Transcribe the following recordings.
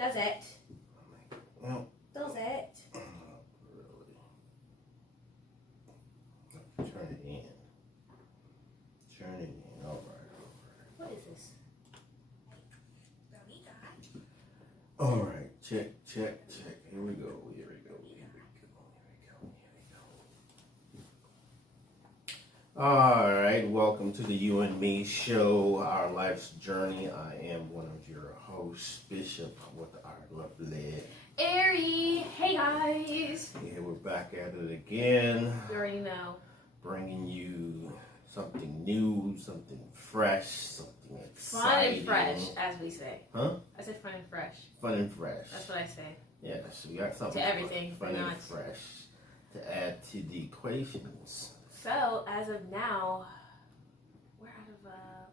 Does it? Well, Does it? really. Turn it in. Turn it in. All right. What is this? All right. Check. Here we go. All right. Welcome to the You and Me show, our life's journey. I am one of your hosts, Bishop, with our lovely Ari! Hey guys! Yeah, we're back at it again. You already know. Bringing you something new, something fresh, something Fun exciting. and fresh, as we say. Huh? I said fun and fresh. Fun and fresh. That's what I say. Yes, we got something To everything, fun but and not- fresh to add to the equations. So, as of now, we're out of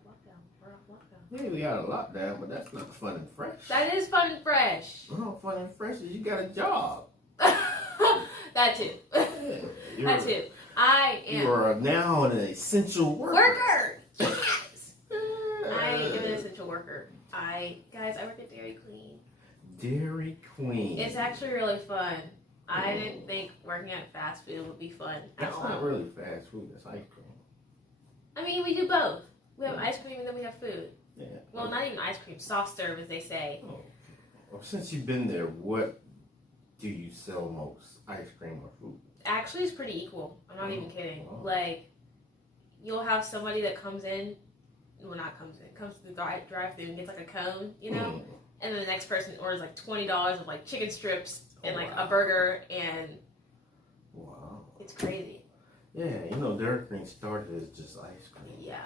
lockdown. We're off lockdown. Yeah, we got a lockdown, but that's not fun and fresh. That is fun and fresh. No, fun and fresh is you got a job. That too. Yeah, That too. I am You are now an essential worker. Yes! I am an essential worker. Guys, I work at Dairy Queen. Dairy Queen. It's actually really fun. I didn't think working at fast food would be fun at That's all. not really fast food. That's ice cream. I mean, we do both. We have ice cream and then we have food. Yeah. Well, not even ice cream, soft serve, as they say. Oh. Well, since you've been there, what do you sell most? Ice cream or food? Actually, it's pretty equal. I'm not even kidding. Oh. Like, you'll have somebody that comes to the drive-through and gets like a cone, you know? And then the next person orders like $20 of like chicken strips and like a burger, and Wow. it's crazy. Yeah, Dairy Queen started as just ice cream. Yeah.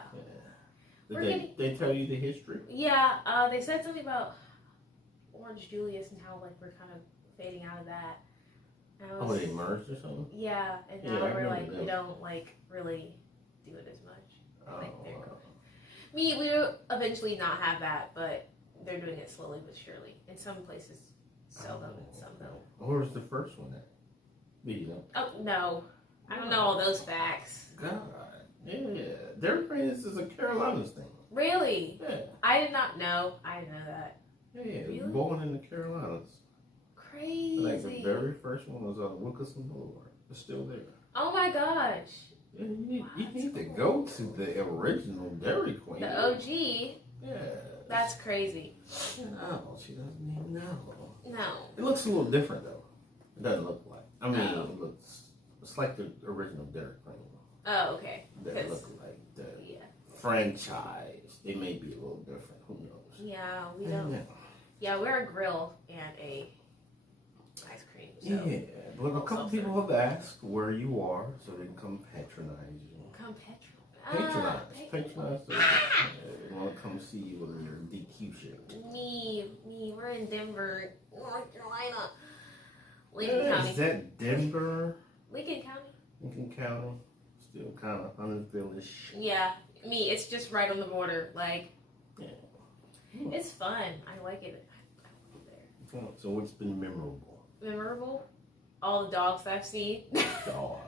Yeah. Did they tell you the history? Yeah, they said something about Orange Julius and how like we're kind of fading out of that. And I was, They merged or something? yeah, and Yeah, now I we're like, remember we that. don't like really do it as much. Like, they're wow. We will eventually not have that, but they're doing it slowly but surely. In some places sell them and some don't. Where was the first one at? Do you know? Oh, no. I don't know all those facts. God. Yeah. Dairy Queen is a Carolinas thing. Really? Yeah. I did not know. I didn't know that. Yeah, Really? born in the Carolinas. Crazy. Like the very first one was on Wilkinson Boulevard. It's still there. Oh my gosh. Yeah, you need to go to the original Dairy Queen. The OG. Yeah. That's crazy. No, she doesn't even know. No. It looks a little different though. It doesn't look like. I mean, Oh. it's like the original Dairy Queen. Oh, okay. That 'Cause- look like the Yeah. franchise. They may be a little different. Who knows? Yeah, we don't. Yeah. Yeah, we're a grill and a ice cream. So Yeah, but a couple people have asked where you are, so they can come patronize you. come Patronize. They want to come see you with your DQ shit. Me. We're in Denver, North Carolina. Lincoln County. Is that Denver? Lincoln County? Lincoln County? Still kind of Huntersville-ish. Yeah, it's just right on the border. Like, Yeah. it's fun. I like it. I love it there. So what's been memorable? Memorable? All the dogs that I've seen. Dogs.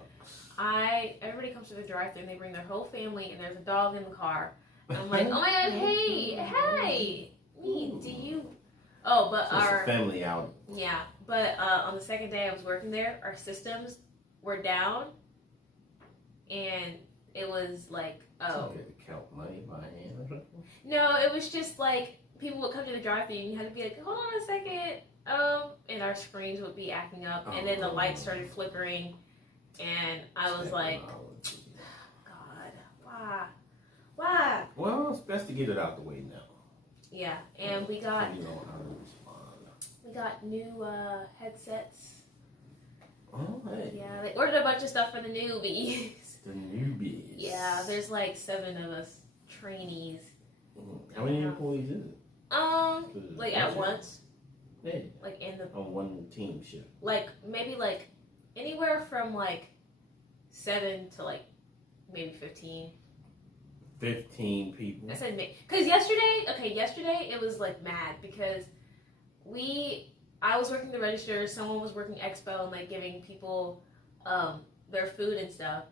Everybody comes to the drive-thru and they bring their whole family and there's a dog in the car. And I'm like, oh my god, hey, me, do you? Oh, but So it's a family outing. yeah, but on the second day I was working there, our systems were down, and it was like, oh. You had to count money by hand or something? No, it was just like, people would come to the drive-thru and you had to be like, hold on a second, and our screens would be acting up, and then the lights started flickering, and I was like, God, why? Well, it's best to get it out the way now. Yeah, and we got So you know how to respond. new headsets. Oh, hey. Yeah, they ordered a bunch of stuff for the newbies. The newbies. Yeah, there's like 7 of us trainees. How many employees is it? Like at once, Hey, like in the on one team shift. like maybe like anywhere from like 7 to like maybe 15. 15 people. I said because yesterday it was like mad because I was working the register, someone was working expo and like giving people their food and stuff,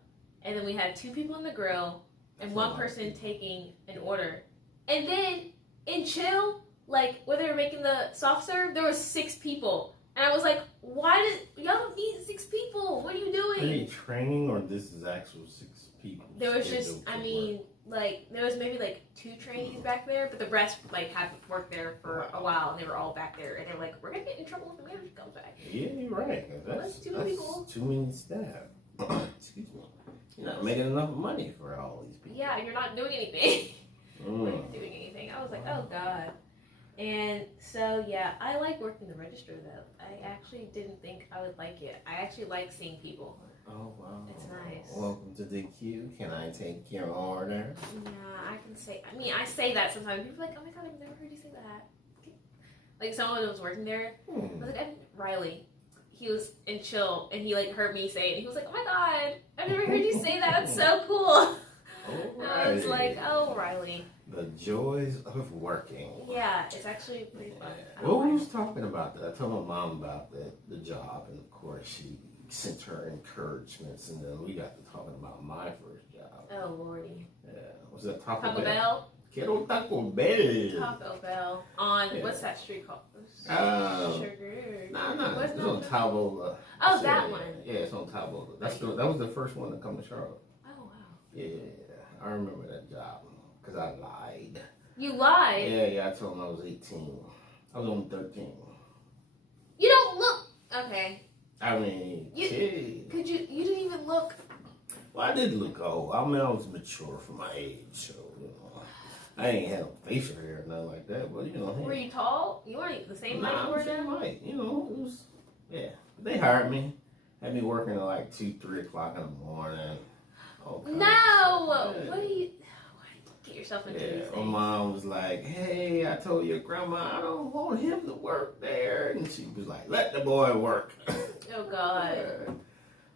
and then we had 2 people in the grill and one person taking an order, and then in chill like where they were making the soft serve, there was 6 people. And I was like, why did y'all don't need 6 people? What are you Are doing? they training or this is actual 6 people? There was just, scheduled to I work? mean, like there was maybe like 2 trainees back there, but the rest like had worked there for a while, and they were all back there, and they were like, we're gonna get in trouble if the manager comes back. Yeah, you're right. 'Cause That's too many people. Too many staff. Excuse me. You're not making enough money for all these people. Yeah, you're not doing anything. Mm. Like doing anything. I was like, oh god. And so yeah, I like working the register though. I actually didn't think I would like it. I actually like seeing people. Oh wow. It's nice. Welcome to the queue. Can I take your order? Yeah, I can say. I mean, I say that sometimes. People are like, oh my god, I've never heard you say that. Like someone that was working there, I was like, Riley. He was in chill, and he like heard me say it. And he was like, oh my god, I've never heard you say that. That's so cool. I was like, oh Riley. The joys of working. Yeah, it's actually pretty fun. I don't Well, we mind. was talking about that. I told my mom about the job, and of course she sent her encouragements, and then we got to talking about my first job. Oh lordy. Yeah, was that Taco Taco Bell? Bell. Quiero Taco Bell. Taco Bell on Yeah. what's that street called? Sugar. Nah, What's it's that on one? Tabo. Oh, that one. Yeah, it's on Tabo. That was the first one to come to Charlotte. Oh wow. Yeah, I remember that job because I lied. You lied. Yeah, I told them I was 18. I was only 13. You don't look. Okay. I mean, kid. Could you? You didn't even look. Well, I did look old. I mean, I was mature for my age, so you know, I ain't had no facial hair or nothing like that. But you know, Were you tall? You weren't the same height you were same now. height. You know, it was yeah. They hired me, had me working at like 2-3 o'clock in the morning. all kinds of No. stuff. Yeah. What do you? Why do you get yourself into these Yeah, my things? mom was like, hey, I told your grandma I don't want him to work there. And she was like, let the boy work. Oh God. Yeah.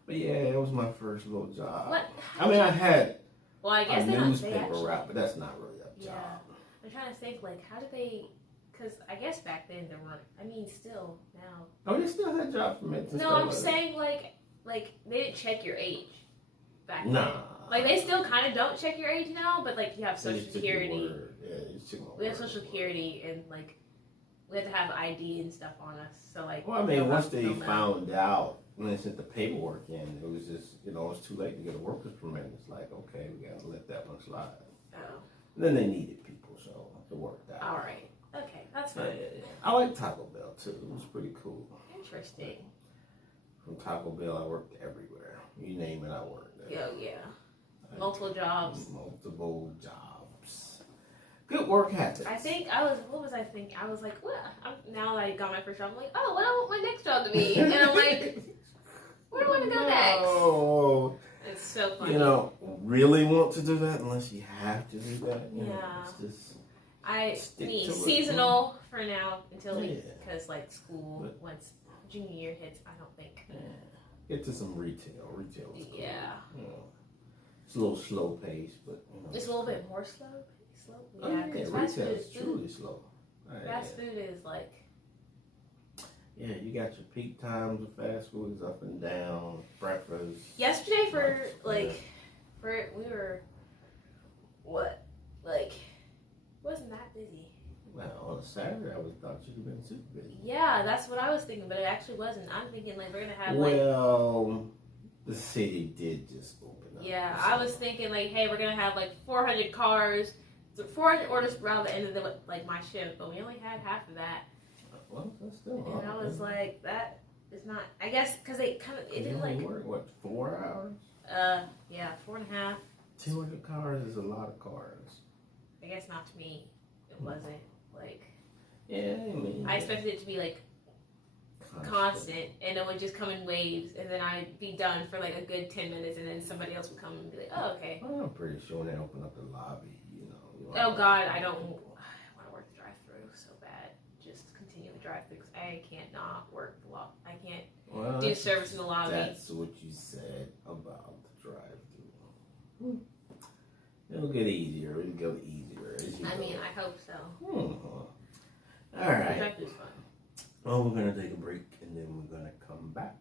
But yeah, it was my first little job. What? I mean, I had Well, I guess a they don't. They newspaper actually. route, but that's not really a Yeah. job. I'm trying to think. Like, how did they? Because I guess back then there weren't. I mean, still now. Oh, they still had jobs for minutes and No, stuff I'm like saying like they didn't check your age back that. then. Nah. Like they still kind of don't check your age now, but like you have They Social just took your Security. word. Yeah, they just took my We have word. Social Security and like we have to have ID and stuff on us. So like. Well, I mean, they'll once have- they they'll know. found out, when they sent the paperwork in, it was just, you know, it's too late to get a worker's permit. It's like, okay, we got to let that one slide. Oh, And then they needed people, so it worked out. all right. Okay, that's Yeah, fine. yeah, yeah. I like Taco Bell too. It was pretty cool. Interesting. From Taco Bell, I worked everywhere. You name it, I worked there. Yo, yeah. Multiple jobs. Multiple jobs. Good work ethic. I think I was. What was I thinking? I was like, what? Now I got my first job. I'm like, oh, what I want my next job to be? And I'm like, where do I want to go next? No. It's so funny. You know, really want to do that unless you have to do that. You know, Yeah. it's just, I Stick mean to it. seasonal for now until Yeah. because like school But- once junior year hits, I don't think. get to some retail. Retail is cool. Yeah. You know, it's a little slow paced, but you know. It's a little bit more slow. Slow. Oh, Yeah, because fast retail food is is food. truly slow. Fast food is like. Yeah, you got your peak times of fast food is up and down, breakfast. Yesterday for lunch, like, for we were, what, like, wasn't that busy. Well, on a Saturday, I would thought you'd have been super busy. Yeah, that's what I was thinking, but it actually wasn't. I'm thinking like we're gonna have like. Well, the city did just open up. Yeah, so- I was thinking like, hey, we're gonna have like 400 cars, so 400 orders around the end of the like my shift, but we only had half of that, Well, that's still a and I lot, was man. like, that is not. I guess because they kind of it You didn't only like. work, what, 4 hours? Yeah, 4.5. 200 cars is a lot of cars. I guess not to me. It wasn't like Yeah, I mean. I expected it to be like constant, and it would just come in waves, and then I'd be done for like a good 10 minutes, and then somebody else would come and be like, oh, okay. Well, I'm pretty sure when they open up the lobby, you know. you Oh want- God, I don't want to work the drive-through so bad. Just continue the drive-through because I can't not work the lot. I can't Well, do that's- service in the lobby. That's what you said about the drive-through. It'll get easier. It'll go easier as you I go. mean, I hope so. All The right. drive-through's fun. Well, we're gonna take a break and then we're gonna come back.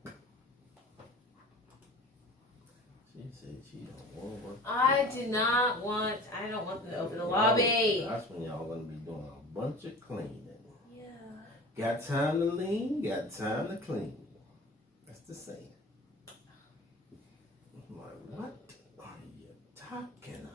She said she don't want to work. I do not want. I don't want them to open the lobby. That's when y'all gonna be doing a bunch of cleaning. Yeah. Got time to lean, got time to clean. That's the saying. I'm like, what are you talking about?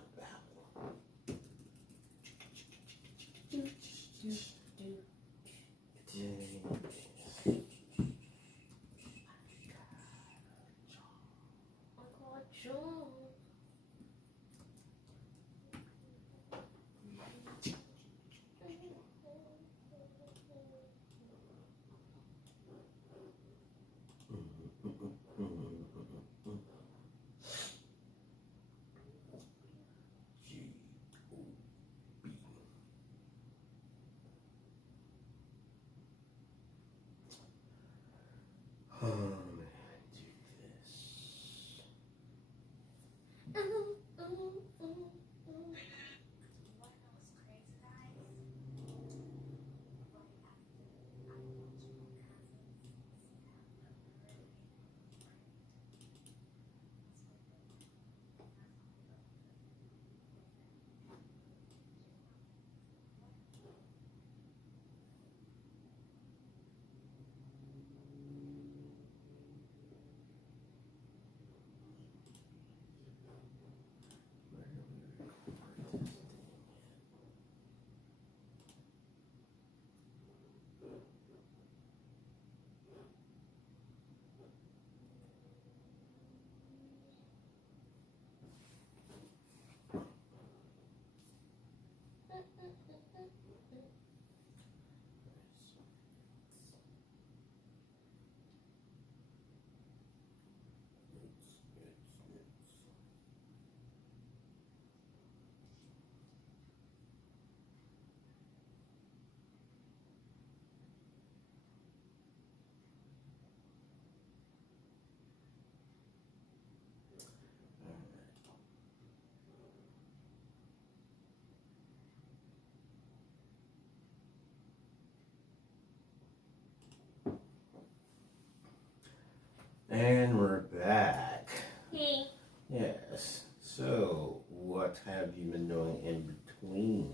And we're back. Hey. Yes. So, what have you been doing in between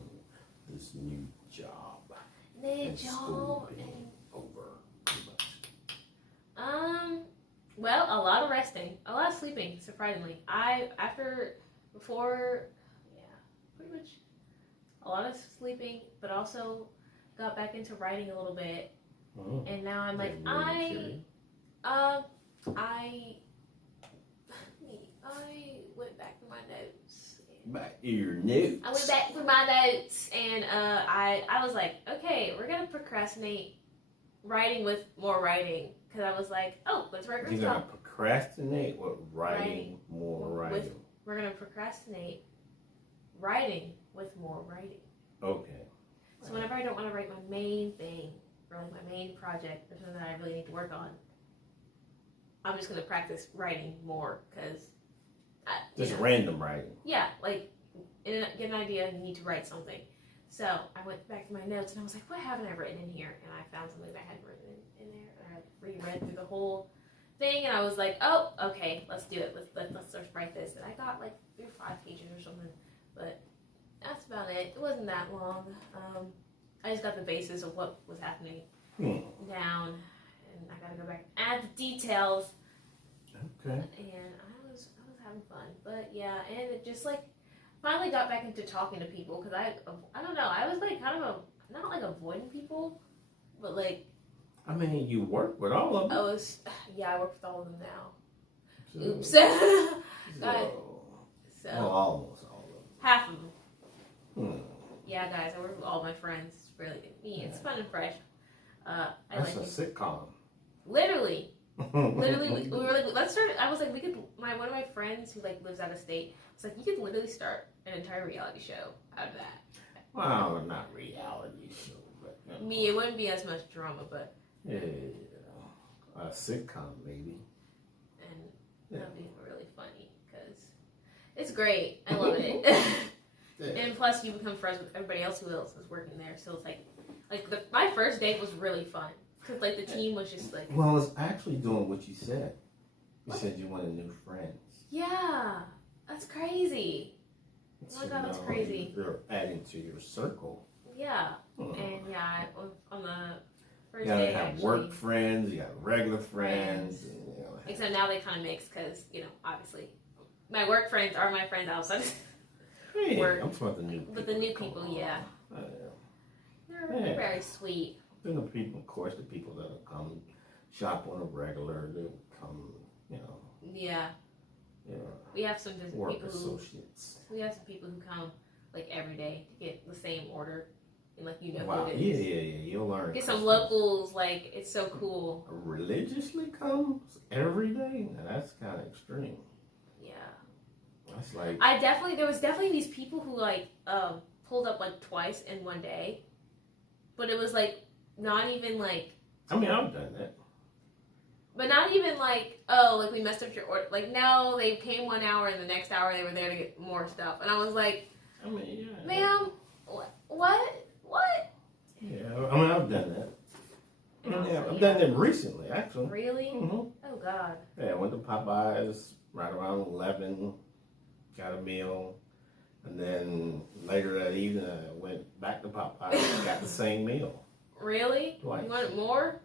this new job? New School job. being over, pretty much. Well, a lot of resting, a lot of sleeping. Surprisingly, pretty much a lot of sleeping, but also got back into writing a little bit, and now I'm like I went back to my notes. Back to your notes. I went back through my notes, and I was like, okay, we're gonna procrastinate writing with more writing, because I was like, oh, let's write. You're gonna procrastinate with writing more writing. We're gonna procrastinate writing with more writing. Okay. So whenever I don't want to write my main thing, or like my main project, or something that I really need to work on, I'm just gonna practice writing more, because just random writing. Yeah, like get an idea and you need to write something. So I went back to my notes and I was like, what haven't I written in here? And I found something that I hadn't written in there. And I reread through the whole thing, and I was like, oh, okay, let's do it. Let's just write this. And I got like 3 or 5 pages or something, but that's about it. It wasn't that long. I just got the basis of what was happening down, and I gotta go back and add the details. Okay. And I was having fun, but yeah, and it just like finally got back into talking to people, because I don't know, I was like kind of not like avoiding people, but like, I mean, you work with all of them. I work with all of them now. So, Oops. So well, almost all of them. half of them. Yeah, guys, I work with all my friends. It's really it's fun and fresh. That's a sitcom. Literally, we were like, let's start. I was like, one of my friends who like lives out of state was like, you could literally start an entire reality show out of that. Well, not reality show, but it wouldn't be as much drama, but yeah, a sitcom maybe. And that'd be really funny, because it's great. I love it. Yeah. And plus, you become friends with everybody else who else is working there. So it's like my first date was really fun, because like the team was just like. Well, it's actually doing what you said. You said you wanted new friends. Yeah, that's crazy. Oh my God, that's crazy. You're adding to your circle. Yeah. Hmm. And yeah, on the first You gotta day, have actually, work friends, you got regular friends. And, you know, except now they kind of mix because, obviously, my work friends are my friends outside hey, work. I'm talking about the new people. But the new people, yeah. They're very sweet. Then the people, of course, the people that'll come shop on a regular, they'll come, Yeah. We have some work people associates. who come like every day to get the same order, and like Wow, who it yeah, is. you'll learn. Get some locals, like it's so cool. Religiously comes every day? Now that's kind of extreme. Yeah. That's like there was definitely these people who like pulled up like twice in one day, but it was like not even like. I mean, I've done that. But not even like, oh, like we messed up your order. Like, no, they came 1 hour and the next hour they were there to get more stuff. And I was like, I mean, yeah. ma'am, what? Yeah, I mean, I've done that. I've done that recently, actually. Really? Mm-hmm. Oh, God. Yeah, I went to Popeyes right around 11, got a meal, and then later that evening I went back to Popeyes and got the same meal. Really? Twice. You wanted more?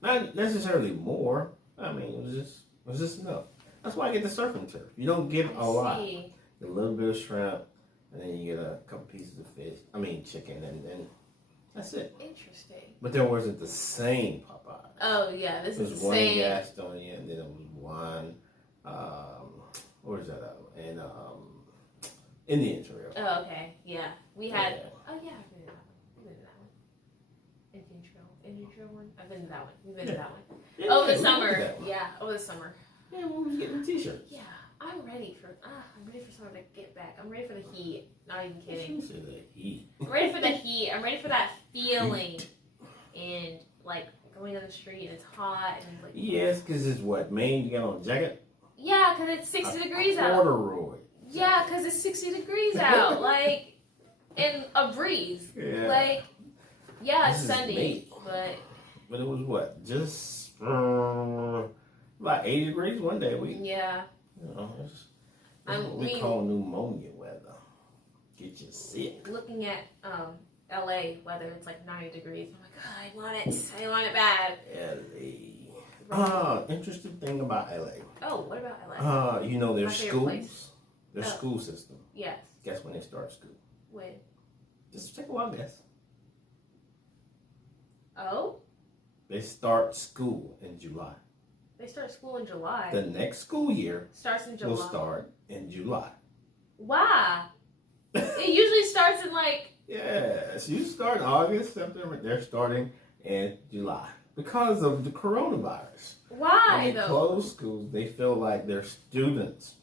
Not necessarily more. I mean, it was just enough. That's why I get the surf and turf. You don't get a lot. See. A little bit of shrimp, and then you get a couple pieces of fish. I mean, chicken, and that's it. Interesting. But there wasn't the same Popeye. Oh, yeah, this It is was the one same. Gastonia, and then it was one, where's that other one? And Indian Trail. Oh, okay. Yeah. We had, Yeah. oh, yeah, I've been to that one. Indian Trail one? I've been to that one. We've been to that one. Yeah, Over the we went to summer. that one. Yeah, over the summer. Yeah, we was getting t-shirts. Yeah, I'm ready for summer to get back. I'm ready for the heat. Not even kidding. You said the heat. I'm ready for the heat. I'm ready for that feeling. And like going on the street and it's hot and like. Yes, because it's what, Maine, you got on a jacket? Yeah, because it's 60 degrees out. Corduroy. Yeah, because it's 60 degrees out. Like, and a breeze. Yeah. Like, yeah, This it's is sunny, May. But it was what? Just about 80 degrees one day a week. Yeah. You know, that's what we call pneumonia weather. Get you sick. Looking at LA weather, it's like 90 degrees. I'm like, oh, I want it. I want it bad. LA. Interesting thing about LA. Oh, what about LA? You know their My favorite schools, place. their school system. Yes. Guess when they start school? When? Just take a wild guess. Oh? They start school in July. They start school in July. The next school year Starts in July. will start in July. Why? It usually starts in like. Yes, you start in August, September. They're starting in July because of the coronavirus. Why When they though? close schools, they feel like their students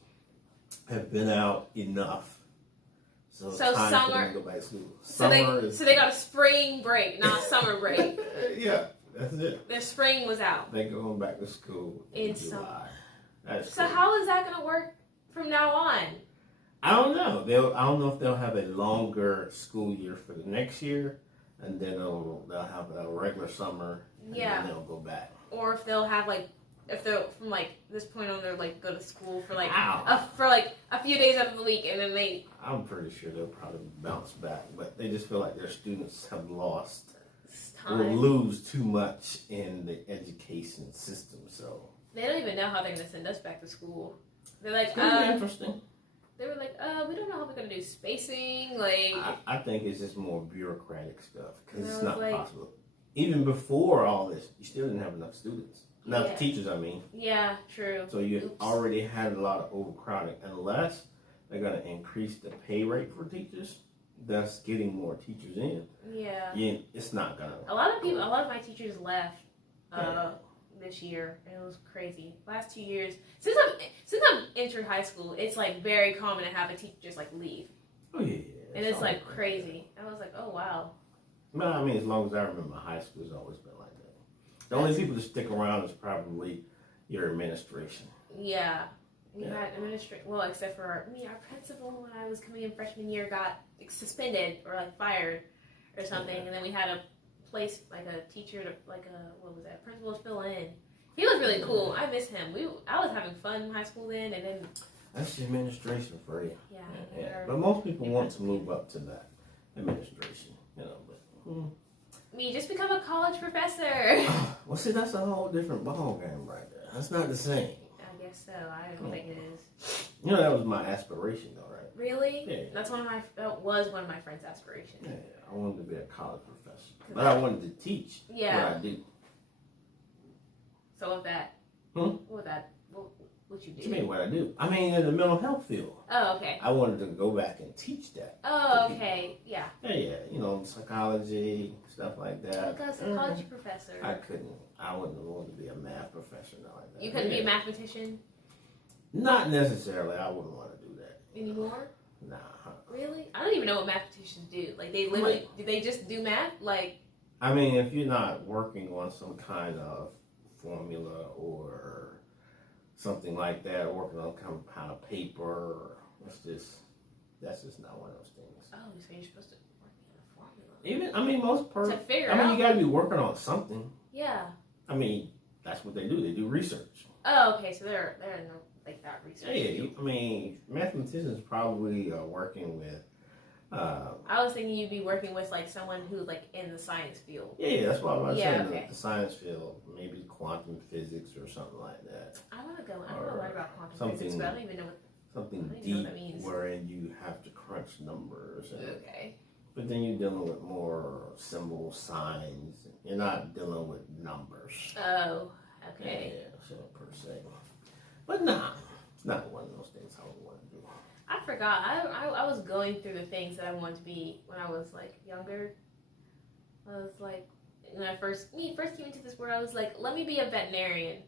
have been out enough. So it's time for summer- them to go back to school. So they got a spring break, not a summer break. Yeah, that's it. Their spring was out. They're going back to school in July. summer. That's So crazy. how is that gonna work from now on? I don't know. I don't know if they'll have a longer school year for the next year, and then they'll have a regular summer, and Yeah. then they'll go back. Or if they'll have like, if they're from like this point on, they're like go to school for like Ow. for like a few days out of the week, and then they. I'm pretty sure they'll probably bounce back, but they just feel like their students have lost or Time. lose too much in the education system. So They don't even know how they're gonna send us back to school. They're like, it's gonna be interesting. they were like, we don't know how we're gonna do spacing. Like, I think it's just more bureaucratic stuff because And I it's was not like- possible. Even before all this, you still didn't have enough students, enough Yeah. teachers. I mean. yeah, true. So you Oops. already had a lot of overcrowding. Unless they're going to increase the pay rate for teachers, thus getting more teachers in. Yeah. It's not going to. A lot of my teachers left this year, and it was crazy. Last 2 years, since I've entered high school, it's like very common to have a teacher just like leave, Oh yeah. and it's like crazy. I was like, oh wow. But I mean, as long as I remember, high school has always been like that. The only people that stick around is probably your administration. Yeah. You Yeah. had well, except for our principal when I was coming in freshman year got suspended or like fired or something, and then we had a place like a teacher to principal to fill in. He was really cool. I miss him. I was having fun in high school then, and then That's the administration for you. yeah. Yeah. But most people want to move up to that administration. You know, I mean, just become a college professor. Well, see, that's a whole different ball game right there. That's not the same. I guess so. I don't think it is. You know, that was my aspiration, though, right? Really? Yeah. That was one of my friend's aspirations. Yeah, I wanted to be a college professor, but I wanted to teach what I do. So with that, what you do? What you mean what I do? I mean, in the mental health field. Oh, okay. I wanted to go back and teach that. Oh, okay. Yeah. Yeah, you know, psychology, stuff like that. Like a psychology professor. I couldn't. I wouldn't want to be a math professor now like that. You couldn't be a mathematician? Not necessarily. I wouldn't want to do that. Anymore? Nah. Really? I don't even know what mathematicians do. Like, they literally, do they just do math? Like, I mean, if you're not working on some kind of formula or something like that, or working on some kind of paper, that's just not one of those things. oh, so you're supposed to work on a formula. Even, I mean, most To figure I mean, out. you got to be working on something. Yeah. I mean, that's what they do. They do research. Oh, okay. So they're in the, like that research. Yeah, I mean, mathematicians probably are working with. I was thinking you'd be working with like someone who's like in the science field. Yeah, that's what I was saying. Okay. The science field, maybe quantum physics or something like that. I want to go. I don't know what about quantum something- physics, but I don't even know what. Something I don't even know deep what that means. wherein you have to crunch numbers. And, Okay. But then you're dealing with more symbols, signs. You're not dealing with numbers. Oh, okay. Yeah, so per se. But nah, it's not one of those things I would want to do. I forgot. I was going through the things that I wanted to be when I was like younger. I was like, when I first came into this world, I was like, let me be a veterinarian.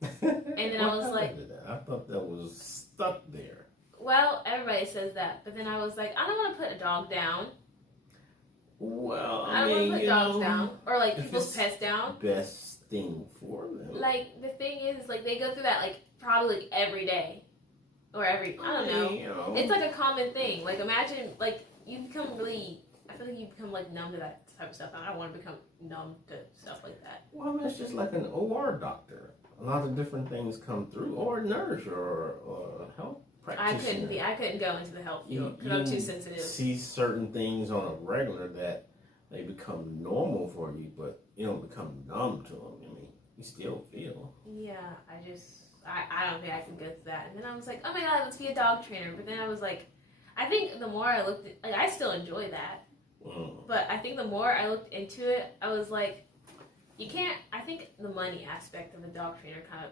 And then I was like- I thought that was stuck there. Well, everybody says that, but then I was like, I don't want to put a dog down. Well, I don't want to put dogs down or like if people's it's pets down. Best thing for them. Like the thing is, like they go through that like probably like, every day or I don't know. You know. It's like a common thing. Like imagine like you become really. I feel like you become like numb to that type of stuff. I don't want to become numb to stuff like that. Well, I mean, it's just like an OR doctor. A lot of different things come through, or a nurse, or a health practitioner. I couldn't go into the health field because I'm too sensitive. See certain things on a regular that they become normal for you, but you don't become numb to them. I mean, you still feel. Yeah, I don't think I can go through that. And then I was like, oh my god, let's be a dog trainer. But then I was like, I think the more I looked at, like, I still enjoy that. But I think the more I looked into it, I was like, you can't, I think the money aspect of a dog trainer kind of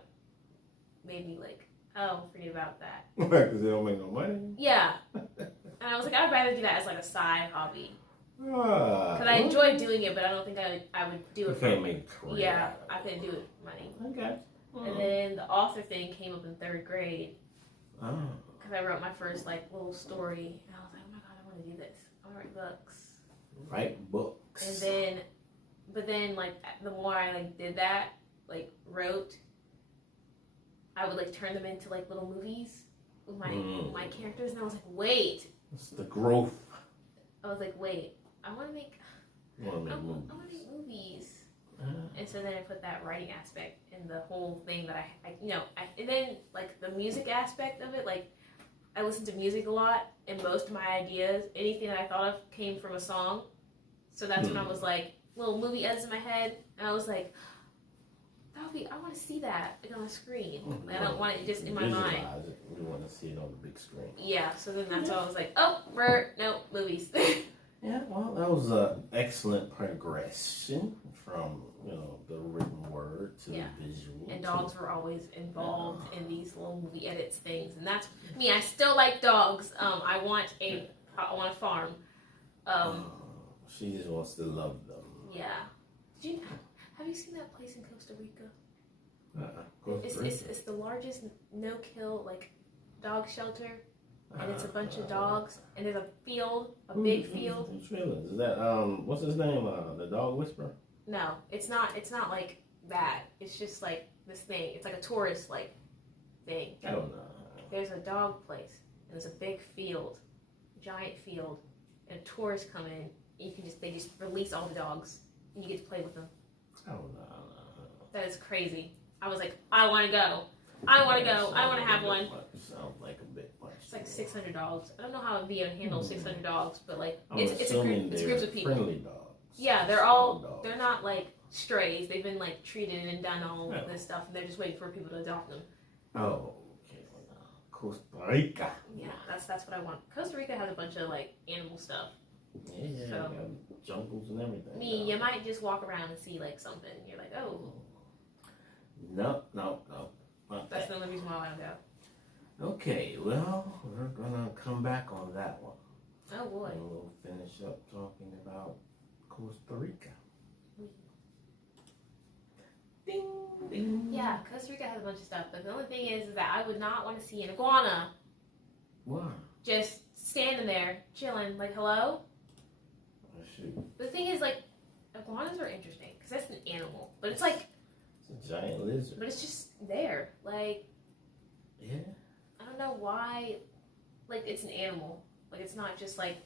made me like, oh, forget about that. Because they don't make no money. Yeah. And I was like, I'd rather do that as like a side hobby. Because I enjoy doing it, but I don't think I would do You it can't make a career. yeah, out of I it. couldn't do it for money. Okay. And then the author thing came up in 3rd grade. Oh. Because I wrote my first like little story, and I was like, oh my god, I want to do this. I want to write books. Write books. And then, but then like the more I like did that, like wrote, I would like turn them into like little movies with my characters, and I was like, wait. It's the growth. I was like, wait, I want to make. You want to I make want movies. to make movies. And so then I put that writing aspect in the whole thing that and then like the music aspect of it, like I listen to music a lot, and most of my ideas, anything that I thought of came from a song. So that's when I was like, little movie edits in my head, and I was like, I want to see that like on the screen. I don't want it just in my mind. Visualize it. You want to see it on the big screen. Yeah, so then that's why I was like, no, movies. Yeah, well, that was an excellent progression from, the written word to the visual. And dogs were always involved in these little movie edits things, and that's me. I still like dogs. I want a farm. She just wants to love them. Yeah. Have you seen that place in Costa Rica? Costa Rica. It's the largest no-kill like dog shelter, and it's a bunch of dogs, and there's a field, a big field. Which field is that? What's his name? The dog whisperer? No, it's not. It's not like that. It's just like this thing. It's like a tourist like thing. I don't know. There's a dog place, and there's a big field, giant field, and tourists come in. And they just release all the dogs, and you get to play with them. I don't know. That is crazy. I was like, I want to go. I want to go. I want to have one. Sounds like a bit much. It's like 600 dogs. I don't know how it'd be to handle 600 dogs, but like I'm it's assuming groups they're of people. friendly dogs. Yeah, they're small all, dogs. they're not like strays. They've been like treated and done all Yeah. this stuff, and they're just waiting for people to adopt them. Oh, okay. Costa Rica. Yeah, that's what I want. Costa Rica has a bunch of like animal stuff. Yeah, So- got jungles and everything. I mean, down you there. might just walk around and see like something. You're like, oh, No. Not that's that. the only reason why I don't go. Okay, well, we're gonna come back on that one. Oh boy. And we'll finish up talking about Costa Rica. Ding, ding. Yeah, Costa Rica has a bunch of stuff, but the only thing is that I would not want to see an iguana Why? just standing there chilling. Like, hello. Oh, shoot. The thing is, like, iguanas are interesting because that's an animal, but it's like, It's a giant lizard. but it's just there. Like, Yeah. I don't know why. Like, it's an animal. Like, it's not just like.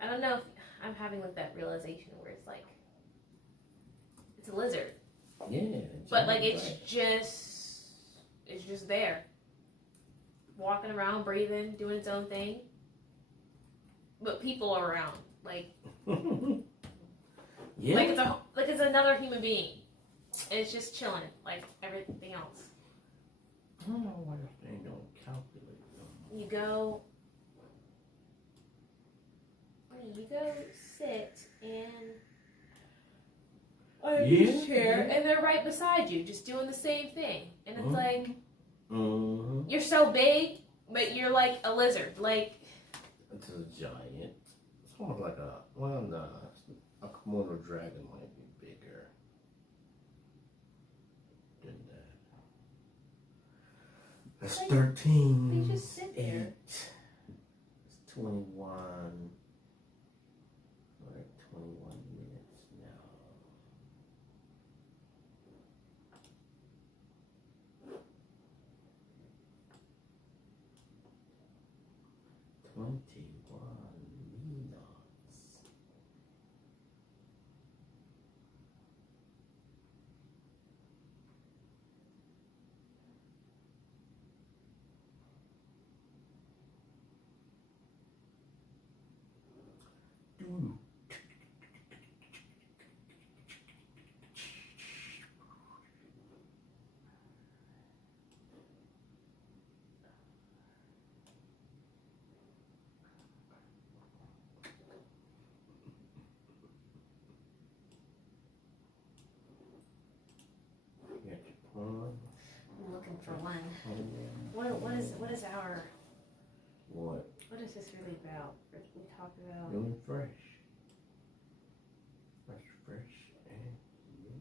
I don't know if I'm having like that realization where it's like, it's a lizard, Yeah. but like giant it's just there, walking around, breathing, doing its own thing. But people are around, like yeah. like it's another human being, and it's just chilling like everything else. I don't know why this thing don't calculate them. You go sit and on a Yeah, chair, yeah. and they're right beside you, just doing the same thing, and it's Mhm. like Mm-hmm. you're so big, but you're like a lizard. Like, It's a giant. It's almost like a Komodo dragon might be bigger than that. That's Like, 13. they just sit there. 8. It's 21. We're at 21 minutes now. Minutes. Doo. You got your pawn. I'm looking for one. What? What is our What? what is this really about? We talked about. Feeling fresh. Fresh and new.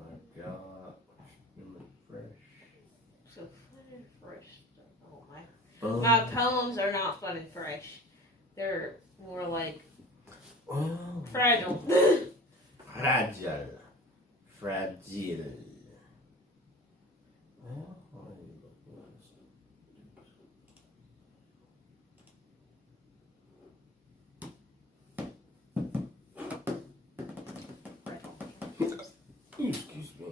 I got feeling fresh. So fun and fresh. Oh my. Oh, My poems are not fun and fresh. They're more like oh. fragile. Fragile. Fragile. Well, why do you look like this? Excuse me.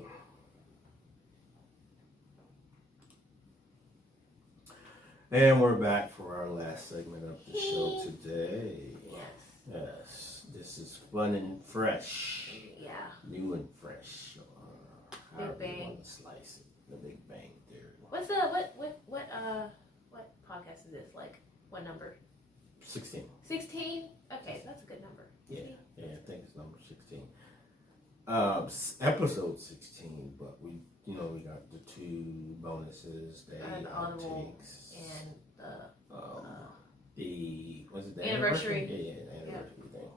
And we're back for our last segment of the show today. Yes. Yes, this is fun and fresh. Yeah. New and fresh. However you Bang. want to slice it. The Big Bang Theory. What's what podcast is this? Like, what number? 16. 16? Okay, that's a good number. Yeah, I think it's number 16. Episode 16, but we got the 2 bonuses, the And Audible outtakes, and the was it the Anniversary. Yeah, the anniversary thing.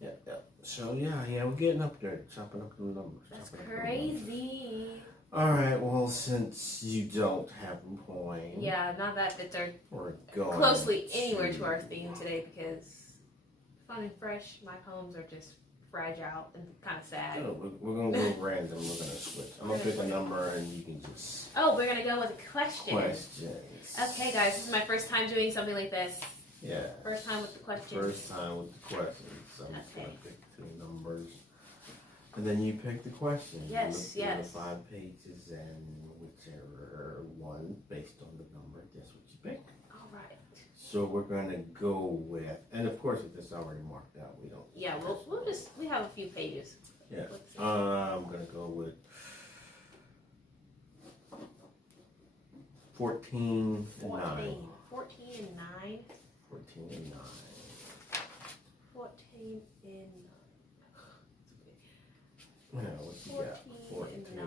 Yeah. So yeah, we're getting up there, chopping up the numbers. that's chopping up the numbers. crazy. All right, well, since you don't have a point, Yeah, not that fits our we're going closely anywhere to our theme today because fun and fresh. My poems are just fragile and kind of sad. Oh, we're gonna go random. We're gonna switch. I'm gonna pick a number, and you can just Oh, we're gonna go with a question. questions. Okay, guys, this is my first time doing something like this. Yeah. First time with the questions. First time with the questions. So I'm just gonna Okay. pick 2 numbers, and then you pick the question. Yes, You look through yes. the 5 pages, and whichever one based on the number, that's what you pick. All right. So we're gonna go with, and of course, if it's already marked out, we don't. Yeah, we have a few pages. Yeah. Let's see. I'm gonna go with 14 and 9. 14 and 9. 14 and 9. 14 and 9. Yeah, what you got? 14 and 9.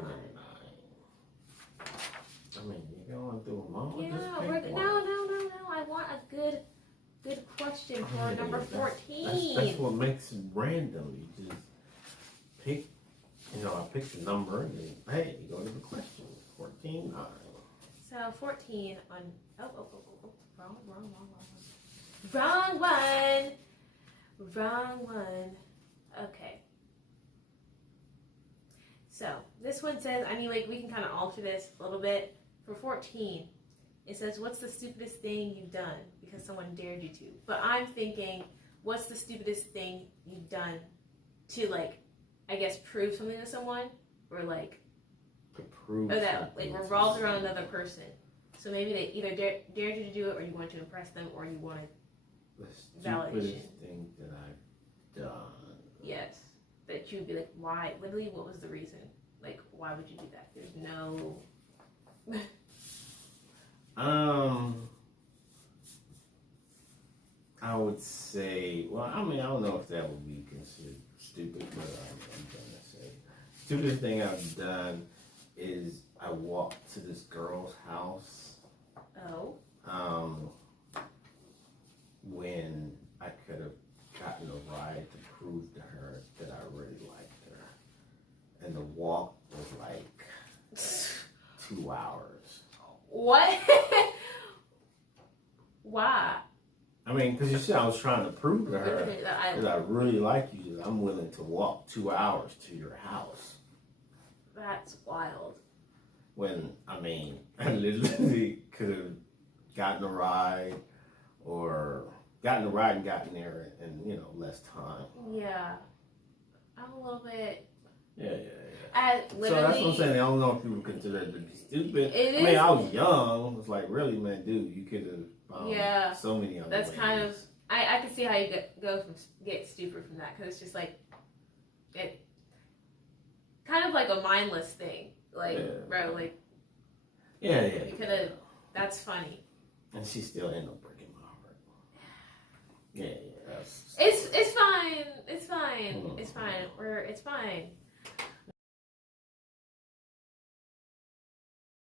I mean, you're going through them all. Yeah, Just pick no. one. I want a good question for I mean, number that's- 14. That's what makes it random. You just pick, I pick the number and then, hey, you go to the question. 14, 9. So 14 on. Wrong one. Wrong one. Okay. So this one says, we can kind of alter this a little bit. For 14, it says, what's the stupidest thing you've done because someone dared you to? But I'm thinking, what's the stupidest thing you've done to, prove something to someone? Or, To prove or that, something to revolved around someone. another person. So maybe they either dared you to do it, or you wanted to impress them, or you wanted, The validation. stupidest thing that I've done. yes, that you would be like, why? Literally, what was the reason? Why would you do that? There's no... I would say, I don't know if that would be considered stupid, but I'm gonna say, stupidest thing I've done is I walked to this girl's house, Oh. when I could have gotten a ride to prove to her that I really liked her, and the walk was 2 hours. What? Why? Because you said I was trying to prove to her That that I really like you, that I'm willing to walk 2 hours to your house. That's wild. When, I literally could have gotten a ride and gotten there in, less time. Yeah. I'm a little bit... Yeah. So literally... that's what I'm saying. I don't know if people consider it to be stupid. It is. I was young. It's like, really, man, dude, you could have so many other That's ways. kind of... I can see how you go from get stupid from that, because it's just it kind of like a mindless thing. Bro, Yeah. you could have... That's funny. And she's still ended up breaking my heart. Yeah. It's fine. It's fine. Mm. It's fine. It's fine.